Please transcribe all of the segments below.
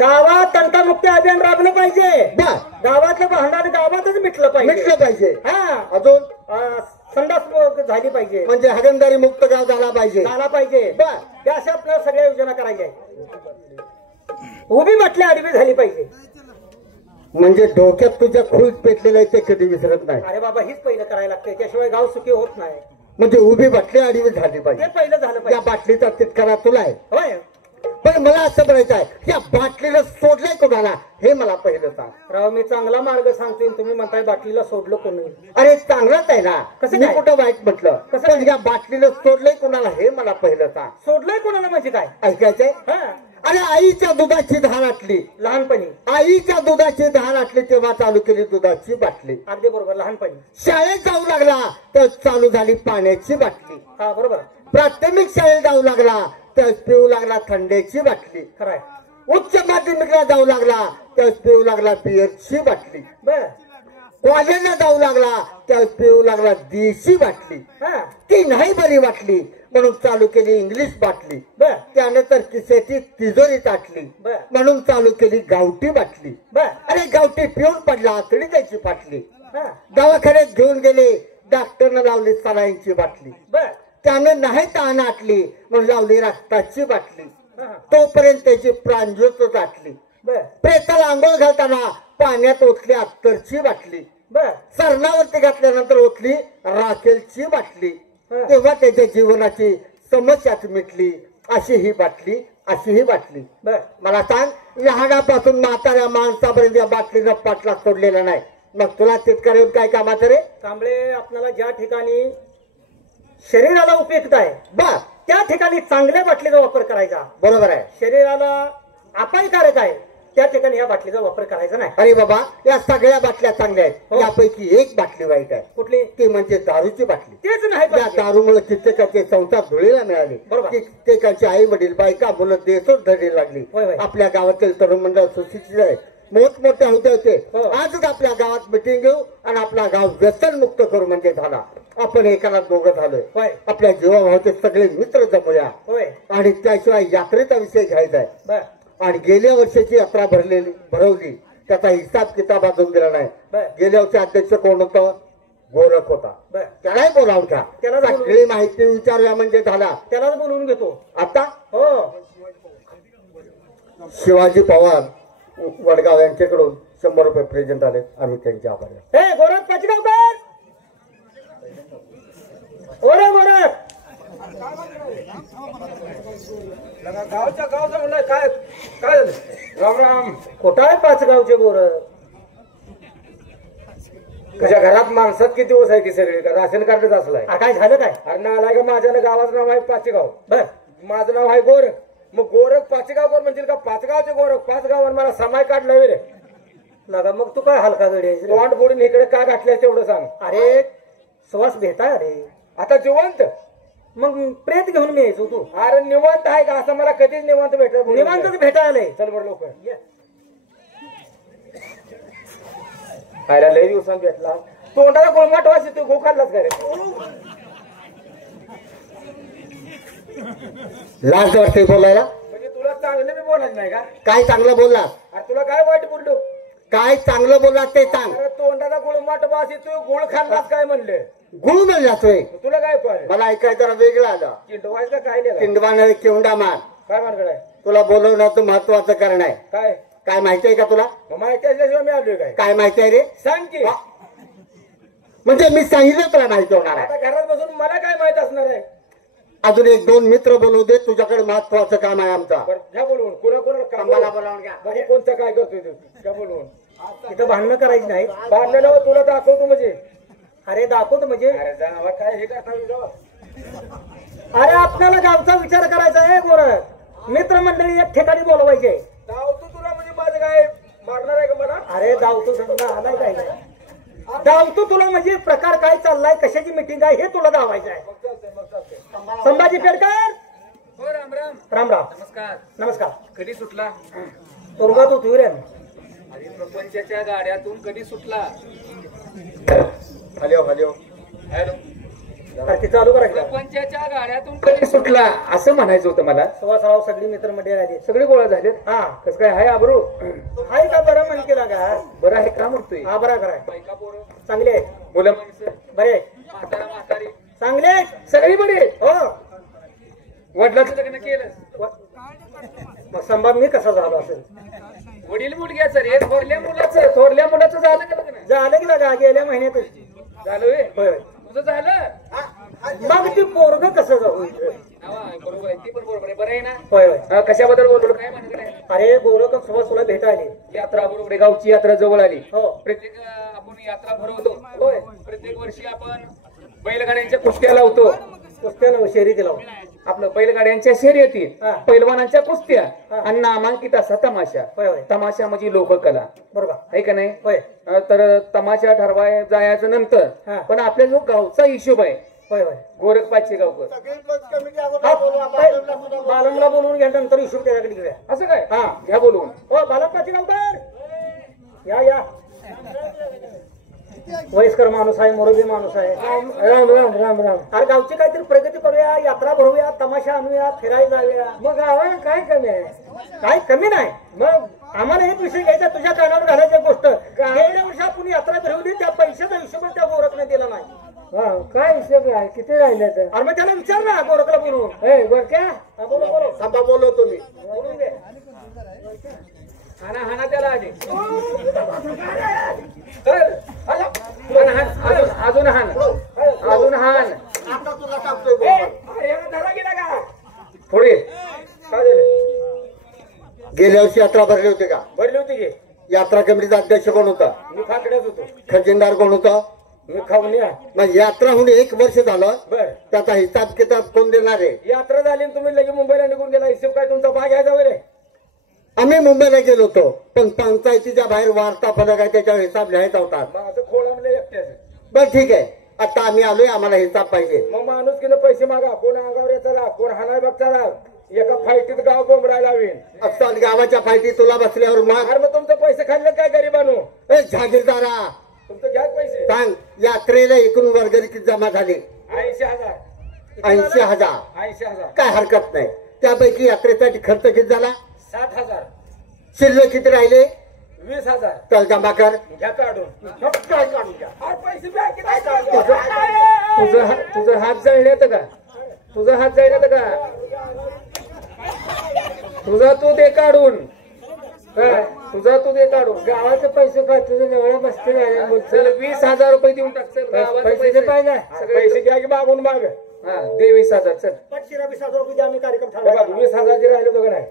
गावात तंटामुक्ती अभियान राबलं पाहिजे. गावातलं भांडण गावातच मिटलं पाहिजे. हा अजून संडास झाली पाहिजे, म्हणजे हागणदारी मुक्त गाव झाला पाहिजे. त्या अशा आपल्या सगळ्या योजना करायच्या आहेत. उभी म्हटली आडवी झाली पाहिजे. म्हणजे डोक्यात तुझ्या खूप पेटलेलं आहे ते कधी विसरत नाही. अरे बाबा हीच पहिलं करायला लागते, त्याशिवाय गाव सुखी होत नाही. म्हणजे उभी बाटली आडवी झाली पाहिजे, ते पहिलं झालं पाहिजे. त्या बाटलीचा तिटकारा तुला आहे. होय, पण मला असं म्हणायचं आहे, या बाटलीला सोडलंय कोणाला हे मला पहिलं सांग. राव मी चांगला मार्ग सांगतोय, तुम्ही म्हणताय बाटलीला सोडलं कोणी. अरे चांगलाच आहे ना, कसं मी कुठं वाईट म्हटलं. कसं या बाटलीला सोडलंय कोणाला हे मला पहिलं सांग. सोडलंय कोणाला म्हणजे काय ऐकायचंय? अरे आईच्या दुधाची धार आटली लहानपणी, आईच्या दुधाची धार आटली तेव्हा चालू केली दुधाची बाटली. अगदी बरोबर. लहानपणी शाळेत जाऊ लागला तर चालू झाली पाण्याची बाटली. हा बरोबर. प्राथमिक शाळेत जाऊ लागला तर पिऊ लागला थंडीची बाटली. खरंय. उच्च माध्यमिकला जाऊ लागला तर पिऊ लागला बिअरची बाटली. बर. कॉलेजला जाऊ लागला तर पिऊ लागला देशी बाटली. ती नाही बरी वाटली म्हणून चालू केली इंग्लिश बाटली. त्यानंतर किसेची तिजोरी ताटली म्हणून चालू केली गावठी बाटली. अरे गावठी पिऊन पडला तरी त्याची बाटली. दवाखान्यात घेऊन गेले, डॉक्टरनं लावली सलाईनची बाटली. त्यानं नाही ताण आटली म्हणून लावली रक्ताची बाटली. तोपर्यंत त्याची प्राणज्योत ताटली. प्रेताला आंघोळ घालताना पाण्यात ओतली अत्तरची बाटली. सरणावरती घातल्यानंतर ओतली राखेलची बाटली. तेव्हा त्याच्या जीवनाची समस्याच मिटली. अशी ही बाटली, अशी ही बाटली. मला सांग, लहानापासून म्हाताऱ्या माणसापर्यंत या बाटलीनं पाटला सोडलेला नाही. मग तुला तितकं काय कामाचं रे? कांबळे, आपल्याला ज्या ठिकाणी शरीराला उपयुक्त आहे बा त्या ठिकाणी चांगल्या बाटलीचा वापर करायचा. बरोबर आहे. शरीराला अपायकारक आहे त्या ठिकाणी या बाटलीचा वापर करायचा नाही. अरे बाबा, या सगळ्या बाटल्या चांगल्या आहेत. यापैकी एक बाटली वाईट आहे. कुठली? ती म्हणजे दारूची बाटली. तेच नाही. या दारूमुळे कित्येकाचे संसार धुळीला मिळाले. कित्येकाचे आई वडील, बायका, मुलं देशच धडायला लागली. आपल्या गावातील तरुण मंडळ सुशिक्षित आहे, मोठमोठे होते. आजच आपल्या गावात मिटिंग घेऊ आणि आपला गाव व्यसन मुक्त करू म्हणजे झाला. आपण एकाला दोघं झालोय. आपल्या जीवाभावाचे सगळे मित्र जमूया आणि त्याशिवाय यात्रेचा विषय घ्यायचा आहे. आणि गेल्या वर्षाची यात्रा भरवली त्याचा हिसाब किताब अजून दिला नाही. गेल्या वर्षी अध्यक्ष कोण होतं? गोरख होता. त्यालाही बोलावून घ्या, त्याला सगळी माहिती विचारूया म्हणजे झाला. त्यालाच बोलवून घेतो आता. हो, शिवाजी पवार वडगाव यांच्याकडून 100 रुपये प्रेझेंट आले. आम्ही त्यांचे आभारी आहोत. गोरख पाचगावकर, ओरे गोरख गावच्या गावचा म्हणलं काय काय झालं? राम राम. खोटा आहे पाचगावचे गोरख. तुझ्या घरात माणसात किती दिवस आहे की सगळे का राशन कार्डच असलाय? काय झालं काय? अरे ना आलाय का? माझ्या गावाचं नाव आहे पाचगाव. बर, माझं नाव आहे गोरख. मग गोरख पाचगावकर म्हणतील का? पाचगावचे गोरख. पाचगाव मला समाय काढलं रे लगा. मग तू काय हलका गडी तोंड फोडून इकडे का घातल्यास तेवढं सांग. अरे श्वास भेटाय रे आता जिवंत. मग प्रेत घेऊन मी यायचो. तू अरे निवांत आहे का? असं मला कधीच निवांत भेटत. निवांतच भेटायला. चल बरं लवकर. खायला लय दिवसांत भेटला. तोंडाला गोळमाट वास येतो. गो खाल्लाच काय रे? लाज वाटते बोलायला. म्हणजे तुला चांगलं बी बोलायचं नाही का? काय चांगलं बोलला? अरे तुला काय वाईट बोललो? काय चांगलं बोलला ते सांग. तोंडाला गोळमाट वास येतोय. गोळ खाल्लाच काय म्हणले? गुळ म्हणलातोय. तुला काय कळलं? मला ऐकाय जरा वेगळं आलं. किंडवायचं काय नाही. किंडवाने किंडा मार. काय मार आहे? तुला बोलवण्याचं महत्वाचं कारण आहे. काय काय माहिती आहे का तुला? माहिती असल्याशिवाय मी आलोय. काय काय माहिती आहे रे? सांग की. म्हणजे मी सांगितलं तुला माहिती होणार आहे. आता घरात बसून मला काय माहित असणार आहे? अजून 1-2 मित्र बोलवू दे. तुझ्याकडे महत्वाचं काम आहे आमचा. घ्या बोलवून. कोणाकोणाला कामाला बोलावून घ्या. बाकी कोणतं काय करतोय तू? घ्या बोलवून. इथं भांडणं करायची नाही. भांडणं तुला दाखवतो म्हणजे. अरे दाखवतो म्हणजे काय हे करता? अरे आपल्याला गावचा विचार करायचा आहे गोरख. मित्रमंडळी एक ठिकाणी बोलवायचे. धावतो तुला म्हणजे माझं काय मारणार आहे का मला? अरे धावतो तुला आलाय काय? धावतो तुला म्हणजे प्रकार काय चाललाय, कशाची मिटिंग आहे हे तुला धावायचं आहे. संभाजी पेडकर. राम राम. राम राम. नमस्कार. नमस्कार. कधी सुटला? तुरुंगात होतो रे. प्रपंचाच्या गाड्यातून कधी सुटला? Hello hello hello. अरे ते चालू करायचं. पंचाच्या गाड्यातून कधी सुटला असं म्हणायचं होतं मला. सवासराव सगळी मित्र मध्ये आले. सगळे गोळा झालेत. हा कसं काय हाय आबरू? आहे का बरं म्हण केला का? बरं आहे का म्हणतोय? हा बरा करा. बायका पोरं चांगले आहेत. मुलं माणसं बरे म्हातारा म्हातारी चांगले आहेत. सगळी बरी आहेत. हो वडिलाचं लग्न केलं. मग संभाग मी कसा झालो असेल? वडील मुलग्याचं रे. थोरल्या मुलाचं झालं का लग्न? झालं की लागा गेल्या महिन्यातच झालं व्हय? होय. तुझं झालं? मग ती पोरग कसं जाऊ? बरोबर आहे. ती पण बरोबर आहे. बरं आहे ना? होय होय. कशाबद्दल बोललो? काय म्हणत नाही. अरे गोरख सोबत तुला भेटायली. यात्रा बरोबर आहे. गावची यात्रा जवळ आली. हो प्रत्येक आपण यात्रा भरवतो. होय. प्रत्येक वर्षी आपण बैलगाड्यांच्या कुस्त्या लावतो. कुस्त्याला शर्यती लावून आपलं बैलगाड्यांच्या शर्यती, हा. पैलवानांच्या कुस्त्या हा. आणि नामांकित असा तमाशा. होय होय. तमाशा म्हणजे लोककला बरोबर आहे का नाही? होय तर तमाशा ठरवाय जायचं नंतर हा. पण आपल्या जो गावचा हिशोब आहे होय होय. गोरखपाचे गावकर बालमला बोलवून घ्या नंतर हिशोब त्याच्याकडे घेऊया. असं काय? हा घ्या बोलवून. हो बालमपाची गावकर या या. वयस्कर माणूस आहे, मुरबी माणूस आहे. राम राम राम राम. अरे गावची काहीतरी प्रगती करूया, यात्रा भरूया, तमाशा आणूया, फिरायला जाऊया. मग गावाला काय कमी आहे? काय कमी नाही. मग आम्हाला एक विषय घ्यायचा, तुझ्या कानावर घालायची गोष्ट. गेल्या वर्षी आपण यात्रा भरवली, त्या पैशाचा हिशोब त्या गोरखने दिला नाही. काय हिशोब आहे? किती राहिले तर? अरे मग त्याला विचार ना गोरखला बोलून. गोरक्या बोलो बोलो. थांबा बोलव तुम्ही. बोलून दे. हाना हाना त्याला आधी. अजून हान. अजून हान. आता तुला सांगतोय धरा गेला का? पुढे काय झालं? गेल्या वर्षी यात्रा भरली होती का? भरली होती की. यात्रा कमिटीचा अध्यक्ष कोण होता? मी फाकड्यात होतो. खजिनदार कोण होता? मी खाऊन या. मग यात्रा होऊन 1 वर्ष झालं. बर त्याचा हिसाब किताब कोण देणार आहे? यात्रा झाली आणि तुम्ही लगेच मुंबईला निघून गेला. हिशोब काय तुमचा भाग घ्यायचा वगैरे? आम्ही मुंबईला गेलो होतो, पण पंचायतीच्या बाहेर वार्ता फलक आहे, त्याच्यावर हिसाब लिहायचा होता. माझं खोळा म्हणजे एकट्याचं. बर ठीक आहे, आता आम्ही आलोय, आम्हाला हिसाब पाहिजे. मग माणूस किती पैसे मागा. कोण अंगावर चला, कोण हाणाय बघ चला. एका फायटीत गाव बोंबडायला लावीन. असतात गावाच्या फायटी तुला बसल्यावर मग तुमचे पैसे खाल्ले काय गरीबानू? ए जागीरदारा, तुमचं घ्या पैसे. सांग यात्रेला एकूण वर्गणी किती जमा झाली? 80,000. 80,000. 80,000. काय हरकत नाही. त्यापैकी यात्रेसाठी खर्च किती झाला? 60,000. शिल्लक किती राहिले? 20,000. चल जमा कर. घ्या काढून. काय काढून घ्या. पैसे तुझं हात जळल्यात का? तुझा हात जळल्यात का? तुझा तू दे काढून. तुझा तू दे काढून. गावाचे पैसे काय तुझं एवढ्या बसते? 20,000 रुपये देऊन टाक. चल पैसे पाहिजे. पैसे घ्या की मागून माग. हा दे 20,000. चल 20,000 रुपये आम्ही कार्यक्रम ठरवला. 20,000 जे राहिले होतं का नाही?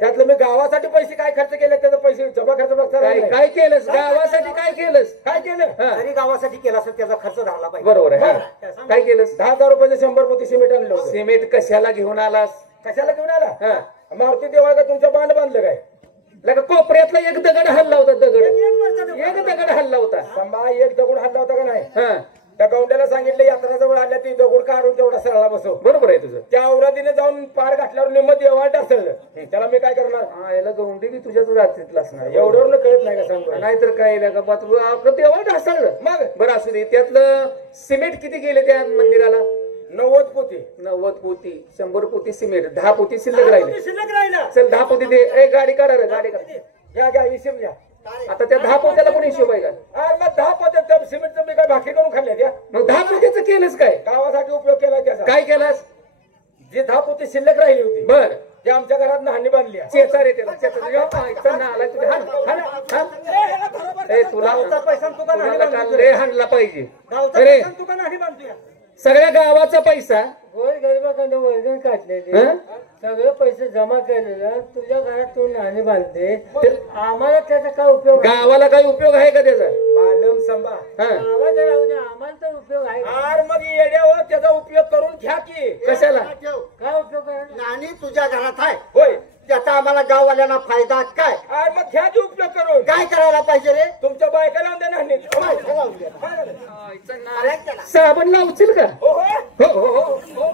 त्यातलं मी गावासाठी पैसे काय खर्च केले त्याचा पैसे जमा खर्च बघता. काय केलंस गावासाठी? काय केलंस? काय केलं? जरी गावासाठी केला असं त्याचा खर्च झाला पाहिजे. बरोबर आहे. काय केलंस? 10,000 रुपये 100 पोती सिमेंट आणलं. सिमेंट कशाला घेऊन आलास? कशाला घेऊन आला? मारुती देवळ का तुमच्या बांध बांधलं काय? लगा कोपऱ्यातला एक दगड हल्ला होता. एक दगड हल्ला होता. संभा एक दगड हल्ला होता का नाही? त्या गौंड्याला सांगितलं यात्रा जवळ आल्या ती दगड काढून तेवढा सरळा बसव. बरोबर आहे तुझं. त्या औरातीने जाऊन पार घातल्यावर निम्म देवाळ टाकलं. त्याला मी काय करणार? याला गौंडी की तुझ्याच रात्रीतला असणार. एवढ्यावर कळत नाही का? सांगतो नाहीतर काय देवाळ ढासळलं. मग बरं असू दे. त्यातलं सिमेंट किती गेले त्या मंदिराला? 90 पोती. 90 पोती. 100 पोती सिमेंट. 10 पोती शिल्लक राहिले. चल 10 पोती दे. ए गाडी काढा रे. गाडी काढा. घ्या हिशोब घ्या. आता त्या 10 पोत्याला पण हिशोब आहे का? मग 10 पोत्या सिमेंटचं मी काय भाकरी करून खाल्ल्या त्या? मग 10 पोत्याचं केलंस काय? गावासाठी उपयोग केला त्याचा. काय केलास? जी 10 पोती शिल्लक राहिली होती. बर ते आमच्या घरात नाणी बांधली. चेचा रे त्याला. तुला पैसा रे हाणला पाहिजे. सगळ्या गावाचा पैसा गरीबाकडे वर्गण काढलेले सगळे पैसे जमा केलेलं तुझ्या घरात तू नाणी बांधते. आम्हाला त्याचा काय उपयोग? गावाला काही उपयोग आहे का त्याचा? बालम संभा आवाज राहू दे. आम्हाला तर उपयोग आहे. मग येड्यावर त्याचा उपयोग करून घ्या की. कशाला? काय उपयोग आहे? नाणी तुझ्या घरात आहे. होय. त्याचा आम्हाला गाववाल्यांना फायदा काय? मग घ्या की उपयोग करून. काय करायला पाहिजे रे? तुमच्या बायका लावून द्या नाणी. साबण लावशील का? हो हो हो हो.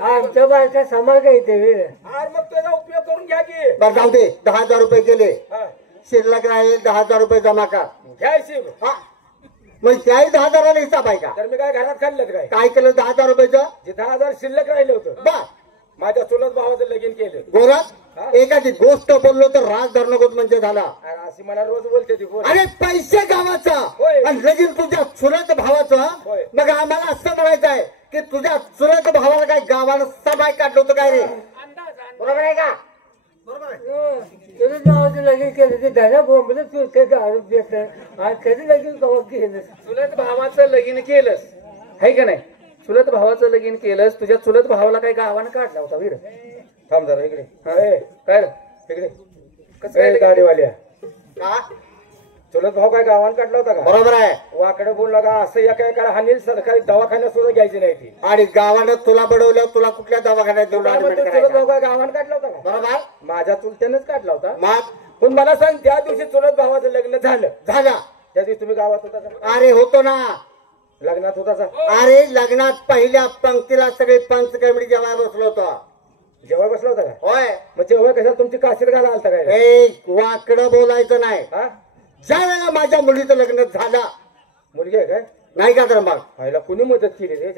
आमच्या बायका समाज येते. मग त्याचा उपयोग करून घ्या की. बरं जाऊ दे. 10,000 रुपये गेले. शिल्लक राहिले 10,000 रुपये जमा कर. घ्या शिव. मग त्याही 10,000 हिसाब आहे का? तर मी काय घरात खाल्लं काय? काय केलं 10,000 रुपयाचं? जे 10,000 शिल्लक राहिलं होतं बा माझ्या चुलत भावाचं लगीन केलं. गोरात एखादी गोष्ट बोललो तर राग धरणं गोत म्हणजे झाला. आणि अशी मला रोज बोलते ती पोर. अरे पैसे गावाचा होय. आणि लगीन तुझ्या चुलत भावाचं. होय. मग आम्हाला असं म्हणायचं आहे की तुझ्या चुलत भावाला काय गावानं सबाय काढलं होतं काय रे? बरोबर आहे का? तुझं नावाचं लगीन केलं ते धना बोंबलं तू ते दारू देत आणि कधी लगीन कवा केलं? चुलत भावाचं लगीन केलंस आहे का नाही? चुलत भावाचं लगीन केलंस, तुझ्या चुलत भावाला काय गावानं काढला होता वीर? थांब जरा इकडे. काय रे? इकडे कसं काय गाडीवाल्या? का? चुलत भाऊ काय गावानं काढला होता का? बरोबर आहे. वाकडं बोलला का? असं या काय हानील सरकारी दवाखान्यात सुद्धा घ्यायची नाही ती. आणि गावानं तुला बडवलं, तुला कुठल्या दवाखान्यात देऊन काय म्हणतो, admit चुलत भाऊ करायचं? काय गावानं काढला होता का? बरोबर. माझ्या चुलत्यानंच काढला होता. मग पण मला सांग, त्या दिवशी चुलत भावाचं लग्न झालं, झाला. त्या दिवशी तुम्ही गावात होता का? अरे होतो ना. लग्नात होता का? अरे लग्नात पहिल्या पंक्तीला सगळे पंच कमिटी जेवाय बसलो होतो. जेव्हा बसला होता का? होय. मग जेव्हा कशाला तुमची काशीर घाला आलता काय? एक वाकडं बोलायचं नाही. हा? ज्या वेळेला माझ्या मुलीचं लग्न झालं, मुलगी आहे काय? नाही का तर मग आईला कुणी मदत केली रे?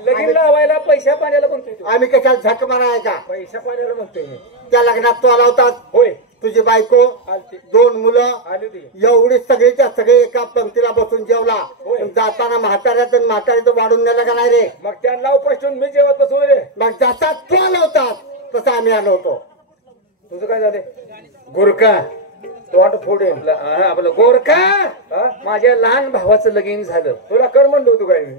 लगीन लावायला पैशा पाण्याला म्हणतोय तू. आम्ही कशाला झक माराय का? पैशा पाण्याला म्हणतोय मी. त्या लग्नात तू आला होतास. होय, तुझी बायको, आलती, 2 मुलं, आली होती. एवढी सगळीच्या सगळे एका पंक्तीला बसून जेवला. होय. जाताना म्हाताऱ्याचं वाढून नेलं का नाही रे? मग त्यांना उपस्टून मी जेवत बसू रे. मग जसा तू आला होतास तसा आम्ही आलो होतो. तुझं काय झाले? गोरखा तोंड फोडेन आपलं गोरखा. हा? माझ्या लहान भावाचं लगीन झालं. तुला कर म्हणतो होतो काय मी?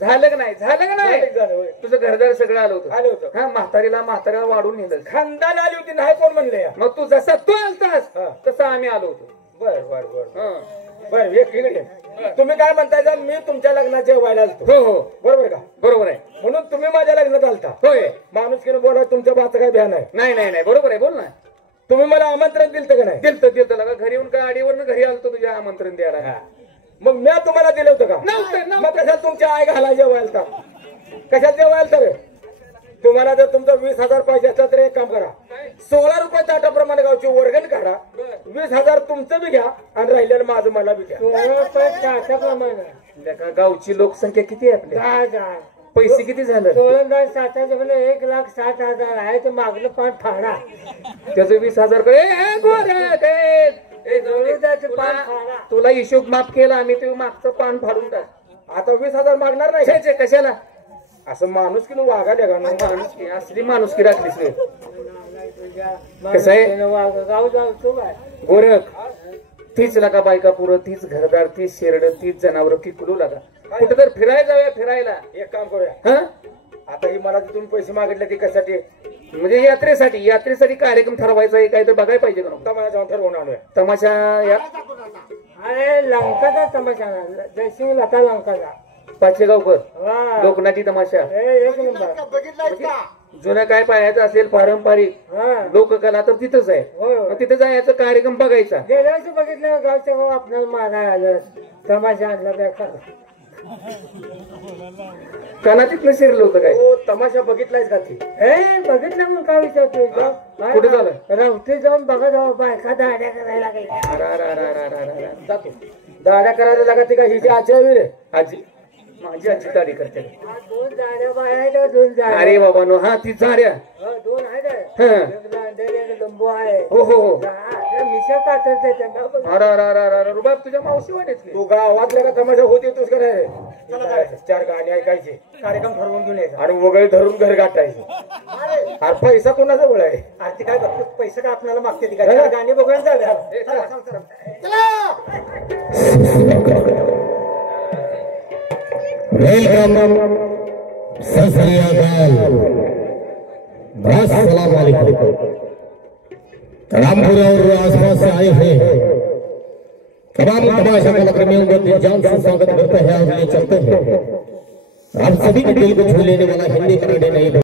झालं का नाही? झालं का नाही? झालं होय. तुझं घरदार सगळं आलं होतं. आलं होतं. हा, म्हाताऱ्याला वाढून नेलं. खानदान आली होती नाही कोण म्हणले? मग तू जसा तू आलतास तसा आम्ही आलो होतो. बर बर बर बर. एक इकडे तुम्ही काय म्हणताय जा, मी तुमच्या लग्नात जेवायला आलतो. हो हो, बरोबर का? बरोबर आहे. म्हणून तुम्ही माझ्या लग्नात आलता. होय. माणुसकीने बोला, तुमच्या बाचं काय भ्या नाही. नाही नाही नाही, बरोबर आहे. बोल ना. तुम्ही मला आमंत्रण दिलं का नाही? दिलतं लगा. घरी येऊन गाडीवरून घरी आलतो तुझ्या आमंत्रण द्यायला. मग मी तुम्हाला दिलं होतं का? नव्हतं. मग कशाला तुमच्या आई घाला जेवायला? कशाला जेवायला तर? तुम्हाला जर तुमचं 20,000 पाहिजे असलं तर एक काम करा, 16 रुपये ताटाप्रमाणे गावची वर्गण काढा, 20,000 तुमचं बी घ्या आणि राहिलेलं माझं मला बी घ्या. 16 रुपये ताटाप्रमाणे. गावची लोकसंख्या किती आहे आपली? 10,000. पैसे किती झालं? 16 7 म्हणजे 1,60,000 आहे. ते मागलं पान फाडा. त्याचं 20,000 पान फाडा. तुला हिशोब माफ केला आम्ही, ते मागचं पान फाडून टाक. आता 20,000 मागणार नाही. कशाला? असं माणूस की वागायला का? माणुसकी, असली माणुसकी राखलीस रे. कसं आहे गाव जाऊ तो काय गोरख, तीच लागा बायका पुरं, तीच घरदार, तीच शेरड, तीच जनावर किकलू लागा. कुठे तर फिरायला जाऊया. फिरायला एक काम करूया. हा, आता ही मला तुम्ही पैसे मागितले ते कशासाठी? म्हणजे यात्रेसाठी कार्यक्रम ठरवायचा आहे. काय तर बघायला पाहिजे का? तमाशा जाऊन ठरवून आणूया. तमाशा अरे लंकाचा तमाशा जयसिंग लता लंकाचा पाचेगावकर वा. लोकनाटी तमाशा. एक नंबर. बघितलंय का? जुनं काय पाहायचं असेल पारंपरिक हा. लोककला तर तिथंच आहे. होय. मग तिथे जायचं, कार्यक्रम बघायचा. गेल्या वर्षी बघितलं गावच्या गाव आपल्याला मागाय आलं. तमाशा आणला बेकार. कानातीतलं शिरलं होतं काय? तमाशा बघितलायच का? ती बघितलं मग काय विचारतोय? कुठे झालं? रवते जाऊन बघा जाऊ बायका दाड्या करायला काही. जातो दाड्या करायला लागत का? हिची आजी आहे रे. आजी, माझी आजी दाढी करते. 2 दाड्या बाय आहेत. 2 जाड्या. अरे बाबा नो, हा ती झाड्या. 2 आहेत. हा. एक दांडे, एक लंबू आहे. हो हो हो. मिशा कातरते त्यांना बघ. अरे रुबाब, तुझ्या मावशी वाटेच तू गावात का तमाशा होते तुझ का नाही? 4 गाणी ऐकायचे, कार्यक्रम ठरवून घेऊन यायचा आणि वगैरे धरून घर गाठायचे. अरे पैसा कोणाचा बळ आहे? आरती काय बघतो? पैसा काय आपल्याला मागते ती काय? गाणी बघायला जाऊया. वेलकम, सत श्री अकाल, अस्सलाम वालेकुम। रामपुर और आसपास से आए हुए तमाम तमाशा कलाकारों का दिल जान से स्वागत करते हैं और ले चलते हैं। आप सभी के दिल को छू लेने वाला हिंदी कनाडे नहीं